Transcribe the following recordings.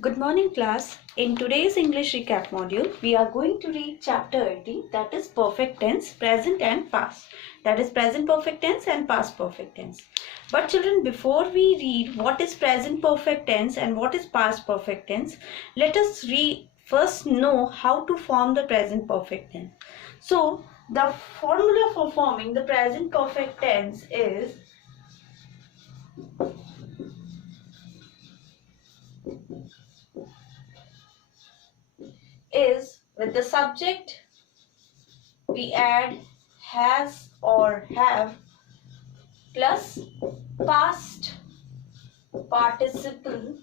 Good morning class. In today's English recap module, we are going to read chapter 18, that is perfect tense, present and past. That is present perfect tense and past perfect tense. But children, before we read what is present perfect tense and what is past perfect tense, let us first know how to form the present perfect tense. So, the formula for forming the present perfect tense is with the subject we add has or have plus past participle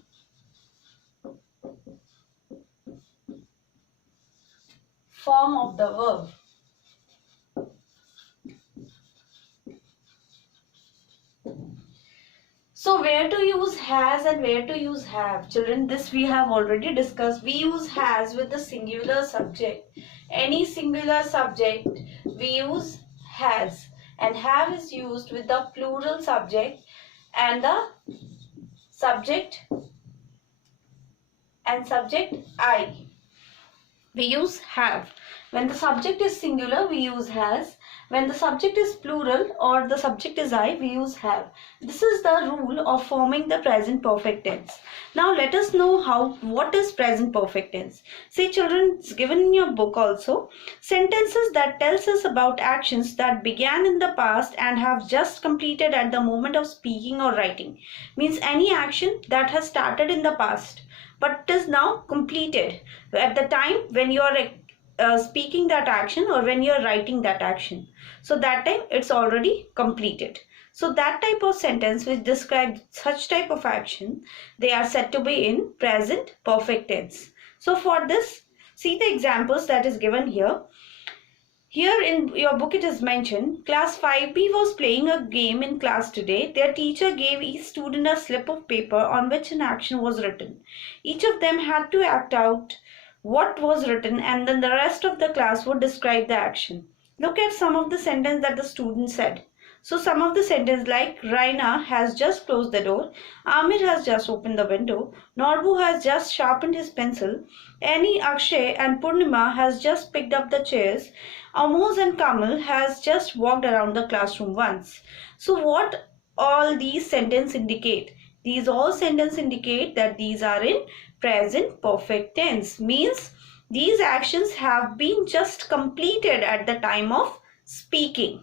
form of the verb. So where to use has and where to use have? Children, this we have already discussed. We use has with the singular subject. Any singular subject we use has, and have is used with the plural subject and the subject I. We use have. When the subject is singular, we use has. When the subject is plural or the subject is I, we use have. This is the rule of forming the present perfect tense. Now let us know what is present perfect tense. See children, it's given in your book also. Sentences that tells us about actions that began in the past and have just completed at the moment of speaking or writing. Means any action that has started in the past but it is now completed at the time when you are speaking that action or when you are writing that action. So that time it's already completed. So that type of sentence which describes such type of action, they are said to be in present perfect tense. So for this, see the examples that is given here. Here in your book it is mentioned, class 5B was playing a game in class today. Their teacher gave each student a slip of paper on which an action was written. Each of them had to act out what was written and then the rest of the class would describe the action. Look at some of the sentence that the student said. So some of the sentence like Raina has just closed the door, Amir has just opened the window, Norbu has just sharpened his pencil, Annie, Akshay and Purnima has just picked up the chairs, Amos and Kamal has just walked around the classroom once. So what all these sentences indicate? These all sentences indicate that these are in present perfect tense. Means these actions have been just completed at the time of speaking.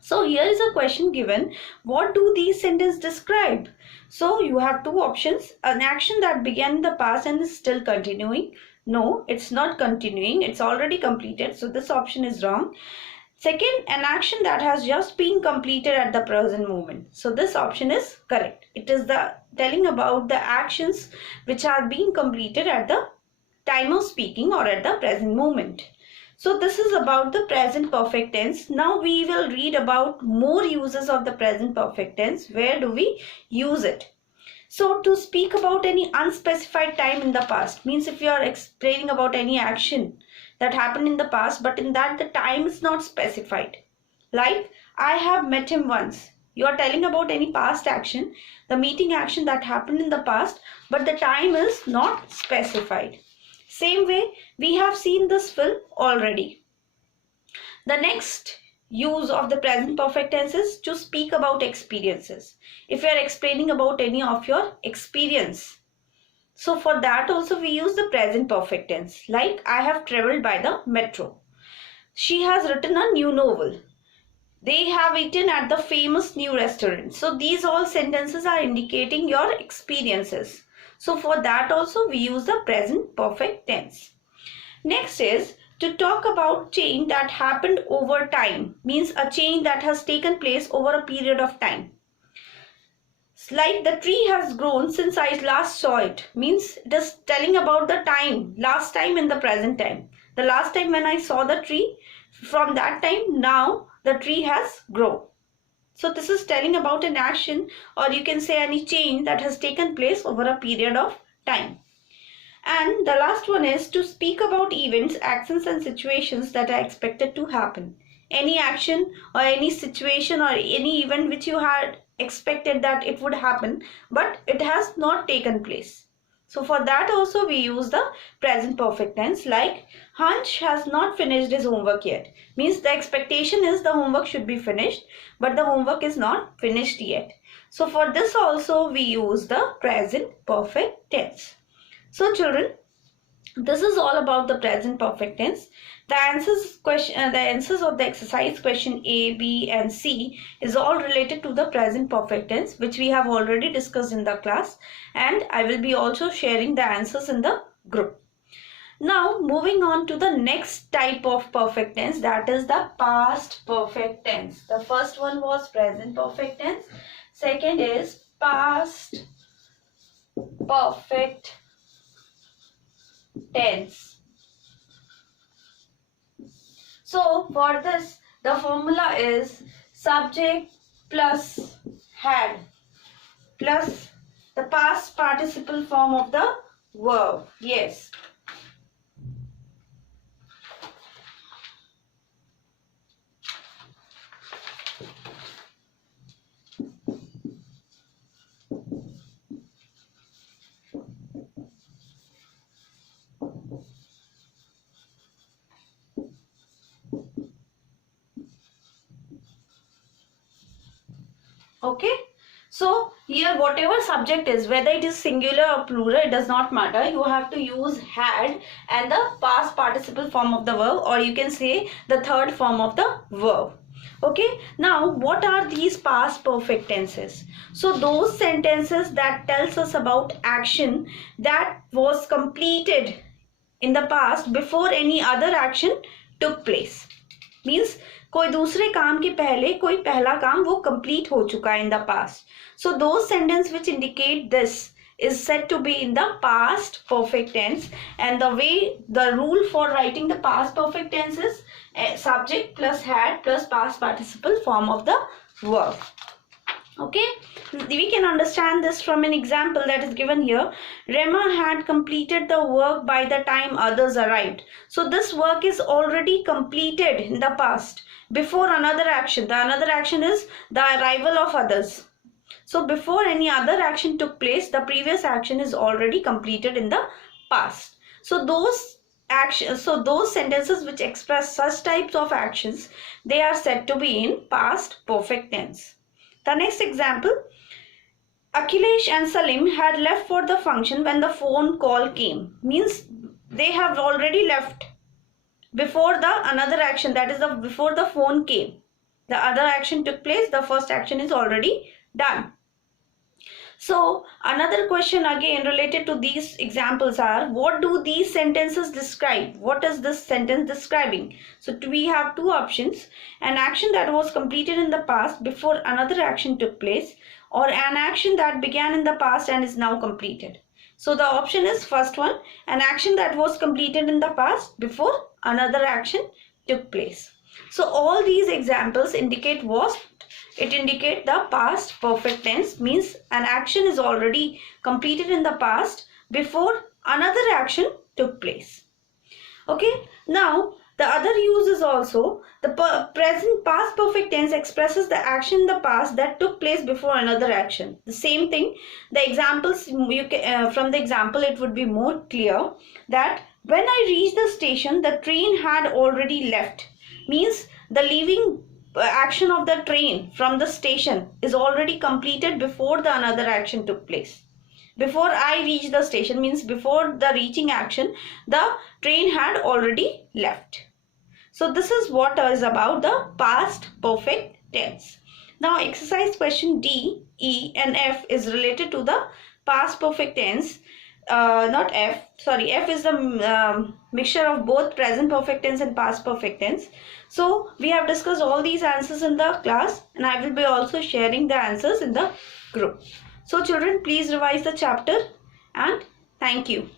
So here is a question given. What do these sentences describe? So you have two options. An action that began in the past and is still continuing. No, it's not continuing. It's already completed. So this option is wrong. Second, an action that has just been completed at the present moment. So this option is correct. It is the telling about the actions which are being completed at the time of speaking or at the present moment. So this is about the present perfect tense. Now we will read about more uses of the present perfect tense. Where do we use it? So to speak about any unspecified time in the past means if you are explaining about any action that happened in the past but in that the time is not specified. Like I have met him once. You are telling about any past action, the meeting action that happened in the past but the time is not specified. Same way, we have seen this film already. The next use of the present perfect tense is to speak about experiences. If you are explaining about any of your experience. So for that also we use the present perfect tense. Like I have traveled by the metro. She has written a new novel. They have eaten at the famous new restaurant. So these all sentences are indicating your experiences. So for that also we use the present perfect tense. Next is to talk about change that happened over time. Means a change that has taken place over a period of time. Like the tree has grown since I last saw it. Means it is telling about the time. Last time in the present time. The last time when I saw the tree, from that time now the tree has grown. So this is telling about an action or you can say any change that has taken place over a period of time. And the last one is to speak about events, actions and situations that are expected to happen. Any action or any situation or any event which you had expected that it would happen but it has not taken place. So for that also we use the present perfect tense, like Hansh has not finished his homework yet. Means the expectation is the homework should be finished, but the homework is not finished yet. So for this also we use the present perfect tense. So children, this is all about the present perfect tense. The answers of the exercise question A, B and C is all related to the present perfect tense, which we have already discussed in the class, and I will be also sharing the answers in the group. Now moving on to the next type of perfect tense, that is the past perfect tense. The first one was present perfect tense. Second is past perfect tense. So for this the formula is subject plus had plus the past participle form of the verb. Yes. Okay, so here whatever subject is, whether it is singular or plural, it does not matter. You have to use had and the past participle form of the verb, or you can say the third form of the verb. Okay, now what are these past perfect tenses? So those sentences that tells us about action that was completed in the past before any other action took place. Means कोई दूसरे काम के पहले कोई पहला काम वो complete हो चुका है in the past. So those sentences which indicate this is said to be in the past perfect tense, and the rule for writing the past perfect tense is subject plus had plus past participle form of the verb. Okay, we can understand this from an example that is given here. Rema had completed the work by the time others arrived. So this work is already completed in the past before another action. The another action is the arrival of others. So before any other action took place, the previous action is already completed in the past. So those sentences which express such types of actions, they are said to be in past perfect tense. The next example, Akhilesh and Salim had left for the function when the phone call came. Means they have already left before the another action, that is before the phone came. The other action took place, the first action is already done. So another question again related to these examples are, what do these sentences describe? What is this sentence describing? So we have two options: an action that was completed in the past before another action took place, or an action that began in the past and is now completed. So the option is first one, an action that was completed in the past before another action took place. So all these examples indicate what? It indicates the past perfect tense, means an action is already completed in the past before another action took place. Okay, now the other use is also the present past perfect tense expresses the action in the past that took place before another action. The same thing, the examples from the example it would be more clear that when I reached the station, the train had already left. Means the leaving action of the train from the station is already completed before the another action took place. Before I reached the station means before the reaching action, the train had already left. So this is what is about the past perfect tense. Now exercise question D, E and F is related to the past perfect tense. Not F, sorry, F is the mixture of both present perfect tense and past perfect tense. So we have discussed all these answers in the class, and I will be also sharing the answers in the group. So children, please revise the chapter, and thank you.